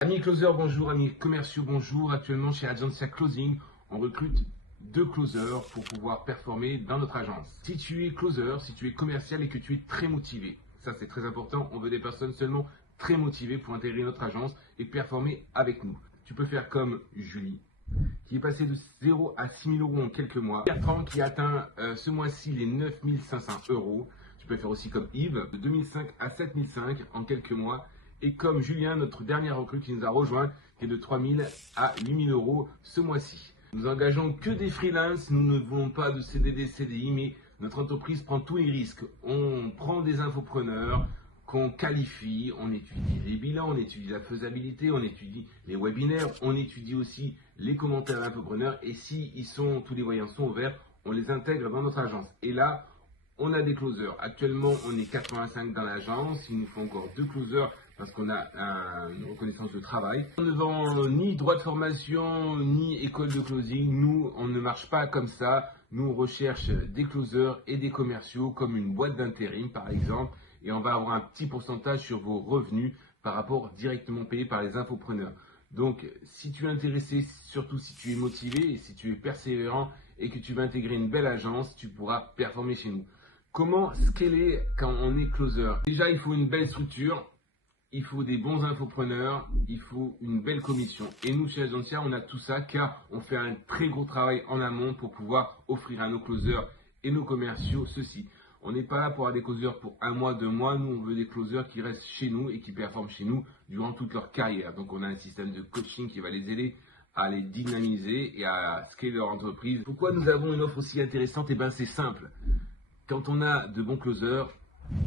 Amis closers, bonjour. Amis commerciaux, bonjour. Actuellement, chez Agencia Closing, on recrute 2 closers pour pouvoir performer dans notre agence. Si tu es closer, si tu es commercial et que tu es très motivé, ça c'est très important, on veut des personnes seulement très motivées pour intégrer notre agence et performer avec nous. Tu peux faire comme Julie, qui est passée de 0 à 6 000 euros en quelques mois. Bertrand, qui atteint ce mois-ci les 9 500 euros. Tu peux faire aussi comme Yves, de 2005 à 7005 en quelques mois. Et comme Julien, notre dernier recrue qui nous a rejoint, qui est de 3 000 à 8 000 euros ce mois-ci. Nous engageons que des freelances, nous ne voulons pas de CDD, CDI, mais notre entreprise prend tous les risques. On prend des infopreneurs qu'on qualifie, on étudie les bilans, on étudie la faisabilité, on étudie les webinaires, on étudie aussi les commentaires d'infopreneurs et si tous les voyants sont ouverts, on les intègre dans notre agence. Et là, on a des closers. Actuellement, on est 85 dans l'agence. Il nous faut encore 2 closers parce qu'on a une reconnaissance de travail. On ne vend ni droit de formation, ni école de closing. Nous, on ne marche pas comme ça. Nous, on recherche des closers et des commerciaux comme une boîte d'intérim, par exemple. Et on va avoir un petit pourcentage sur vos revenus par rapport directement payé par les infopreneurs. Donc, si tu es intéressé, surtout si tu es motivé et si tu es persévérant et que tu vas intégrer une belle agence, tu pourras performer chez nous. Comment scaler quand on est closer? Déjà, il faut une belle structure, il faut des bons infopreneurs, il faut une belle commission. Et nous, chez Agencia, on a tout ça car on fait un très gros travail en amont pour pouvoir offrir à nos closers et nos commerciaux ceci. On n'est pas là pour avoir des closers pour 1 mois, 2 mois. Nous, on veut des closers qui restent chez nous et qui performent chez nous durant toute leur carrière. Donc, on a un système de coaching qui va les aider à les dynamiser et à scaler leur entreprise. Pourquoi nous avons une offre aussi intéressante? Eh bien, c'est simple. Quand on a de bons closers,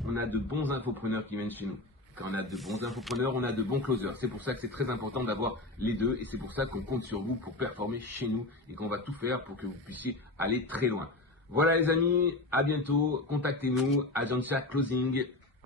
on a de bons infopreneurs qui viennent chez nous. Quand on a de bons infopreneurs, on a de bons closers. C'est pour ça que c'est très important d'avoir les deux et c'est pour ça qu'on compte sur vous pour performer chez nous et qu'on va tout faire pour que vous puissiez aller très loin. Voilà les amis, à bientôt, contactez-nous, Agencia Closing.